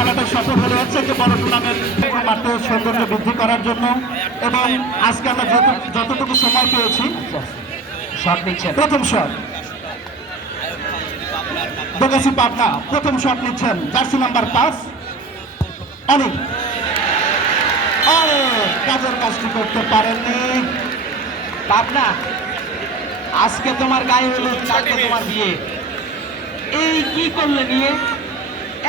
খেলাটা সফল হলে হচ্ছে যে বড় টুর্নামেন্ট মাঠের সৌন্দর্য বৃদ্ধি করার জন্য এবং আজকে আমরা যত- যতটুকু সময় পেয়েছি শট নিচ্ছেন। প্রথম শট বগাসি পাবনা প্রথম শট নিচ্ছেন জার্সি নাম্বার পাঁচ অনেক। কাজের কাজটি করতে পারেননি। পাবনা আজকে তোমার গায়ে হলুদ কালকে তোমার বিয়ে। এই কি করলে নিয়ে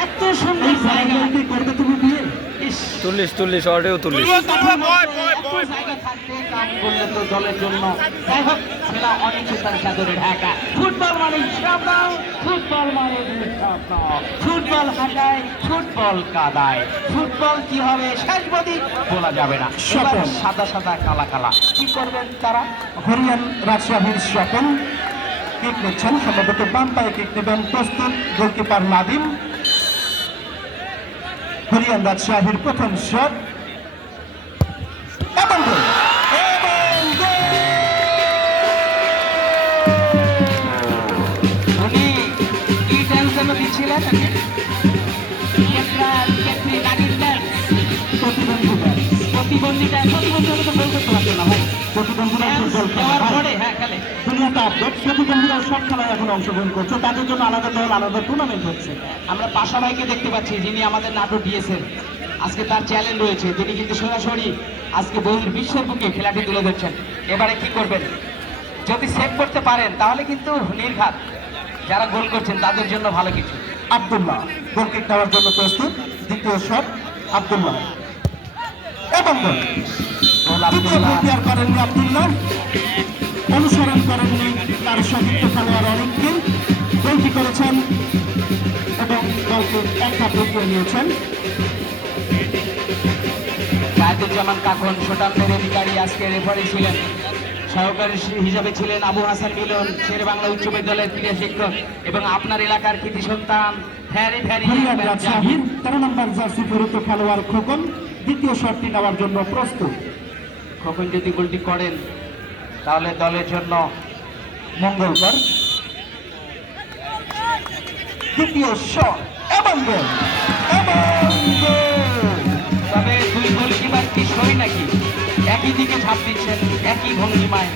এত সুন্দর জায়গা। জায়গায় কি করবে তুমি বিয়ে ইস, চল্লিশ চল্লিশ অর্ডেও চল্লিশ তো দলের জন্য। যাই হোক খেলা অনেক তার চাদরে ঢাকা। ফুটবল মানে ফুটবল মানে ফুটবল হাঁটায় ফুটবল কাদায়। ফুটবল কি হবে শেষ বদি বলা যাবে না। সাদা সাদা কালা কালা। কি করবেন তারা? হরিয়ান রাজশাহীর স্বপন। কিক নিচ্ছেন সম্ভবত বাম পায়ে কিক নেবেন প্রস্তুত গোলকিপার নাদিম। হরিয়ান রাজশাহীর প্রথম শট এবং গোল। উনি কি টেনশনে দিচ্ছিলেন প্রতিবন্ধী প্রতিবন্ধী হলে তো করতে পারতো না ভাই এখন অংশগ্রহণ করছে তাদের জন্য আলাদা আলাদা হচ্ছে আমরা পাশা ভাইকে দেখতে পাচ্ছি যিনি আমাদের নাটক দিয়েছেন আজকে তার চ্যালেঞ্জ রয়েছে তিনি কিন্তু সরাসরি আজকে বহির বিশ্বের বুকে খেলাটি তুলে ধরছেন এবারে কি করবেন যদি সেভ করতে পারেন তাহলে কিন্তু নির্ঘাত যারা গোল করছেন তাদের জন্য ভালো কিছু আব্দুল্লাহ গোল কিক নেওয়ার জন্য প্রস্তুত, দ্বিতীয় শট, আব্দুল্লাহ। এবং আর করেননি আব্দুল্লাহ অনুসরণ করেননি তার সতীর্থ খেলোয়াড় অনেককে গোলটি করেছেন এবং দলকে এক করে নিয়েছেন জাহিদুজ্জামান কাকন সুটানদের অধিকারী আজকে রেফারি ছিলেন। সহকারী হিসাবে ছিলেন আবু হাসান মিলন শের বাংলা উচ্চ বিদ্যালয়ের ক্রীড়া শিক্ষক এবং আপনার এলাকার কৃতি সন্তান ফ্যারি ফ্যারি হরিয়ান তেরো নম্বর জার্সি পরিত খেলোয়াড় খোকন দ্বিতীয় শটটি নেওয়ার জন্য প্রস্তুত। কখন যদি গোলটি করেন, তাহলে দলের জন্য মঙ্গলবার। দ্বিতীয় শট, এবং গোল তবে দুই গোলকিপার কি সই নাকি? একই দিকে ঝাঁপ দিচ্ছেন, একই ভঙ্গিমায়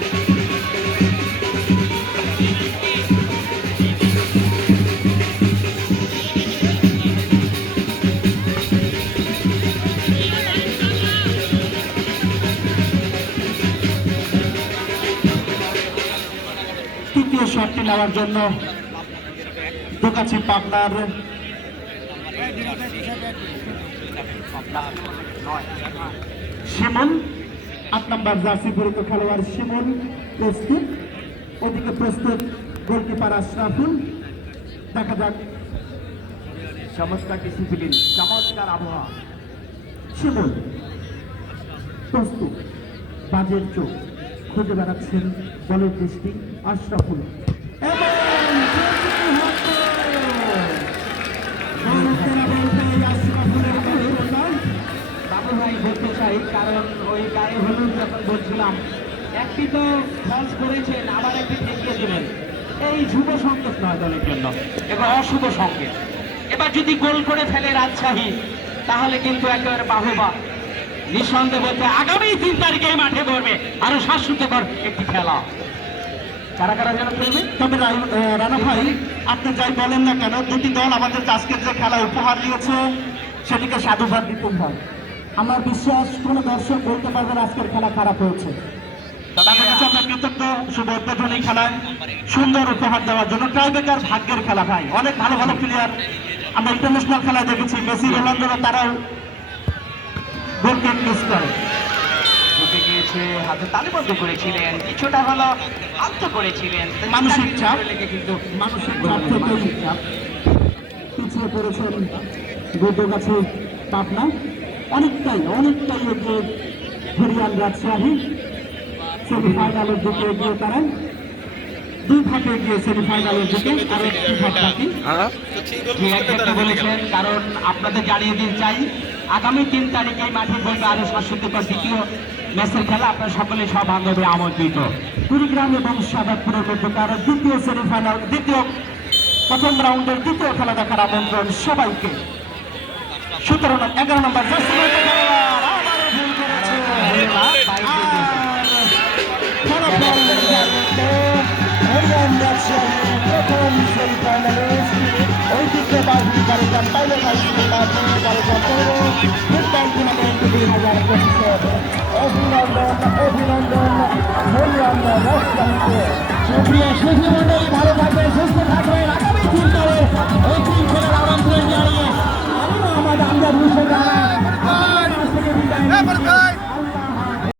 নেওয়ার জন্য দোকাছি পাবনার শিমন আট নম্বর জার্সি পরিত খেলোয়াড় শিমন প্রস্তুত। ওদিকে প্রস্তুত গোলকিপার আশরাফুল। দেখা যাক। চমৎকার ডিসিপ্লিন চমৎকার আবহাওয়া। শিমন প্রস্তুত। বাজের চোখ খুঁজে বেড়াচ্ছেন বলের দৃষ্টি আশরাফুল। চাই কারণ, ওই গায়ে হলুদ যখন বলছিলাম, একটি তো ফলস করেছেন, আবার একটি ঠেকিয়ে এই শুভ সংকেত নয় জন্য, এবার অশুভ সংকেত। এবার যদি গোল করে ফেলে রাজশাহী, তাহলে কিন্তু একেবারে বাহুবা। নিঃসন্দেহ বলতে আগামী তিন তারিখে মাঠে পড়বে আরও শ্বাসরুদ্ধকর একটি খেলা। কারা কারা যেন খেলবে? তবে রানা ভাই, আপনি যাই বলেন না কেন, দুটি দল আমাদের আজকের যে খেলা উপহার দিয়েছে, সেটিকে সাধুবাদ দিতে হয়। আমার বিশ্বাস কোনো দর্শক বলতে পারবে না আজকের খেলা খারাপ হয়েছে। কৃতজ্ঞ উদ্বোধনী খেলায়। সুন্দর উপহার দেওয়ার জন্য ট্রাইবেকার ভাগ্যের খেলা ভাই। অনেক ভালো ভালো প্লেয়ার আমরা ইন্টারন্যাশনাল খেলায় দেখেছি মেসি রোনাল্ডোরা তারাও গোল মিস করে। ঢুকে গিয়েছে হাতে তালিবদ্ধ করেছিলেন কিছুটা হলো আত্ম করেছিলেন। মানসিক চাপ। লেগে কিন্তু মানসিক চাপ পিছিয়ে পড়েছেন গোদগাছি পাবনা। অনেকটাই অনেকটাই এগিয়ে হরিয়ান রাজশাহী। সেমিফাইনালের দিকে এগিয়ে তারা। দুই ভাগে এগিয়ে সেমিফাইনালের দিকে আর একটি ভাগ বাকি। হ্যাঁ। বলেছেন কারণ আপনাদের জানিয়ে দিতে চাই আগামী তিন তারিখে এই মাঠে পড়বে আরও শাশ্বতকর দ্বিতীয় ম্যাচের খেলা আপনার সকলে সব বান্ধবে আমন্ত্রিত। কুড়িগ্রাম এবং সাদাপুরের মধ্যকার দ্বিতীয় সেমিফাইনাল দ্বিতীয় প্রথম রাউন্ডের দ্বিতীয় খেলা দেখার আমন্ত্রণ সবাইকে। সতেরো এগারো নম্বর প্রথম ঐতিহ্যবাহী বালিকা পাইলট হাই স্কুল মাধ্যমিক বালিকা ফুটবল টুর্নামেন্ট দুই হাজার পঁচিশের অভিনন্দন অভিনন্দন হরিয়ান সুপ্রিয় সুধী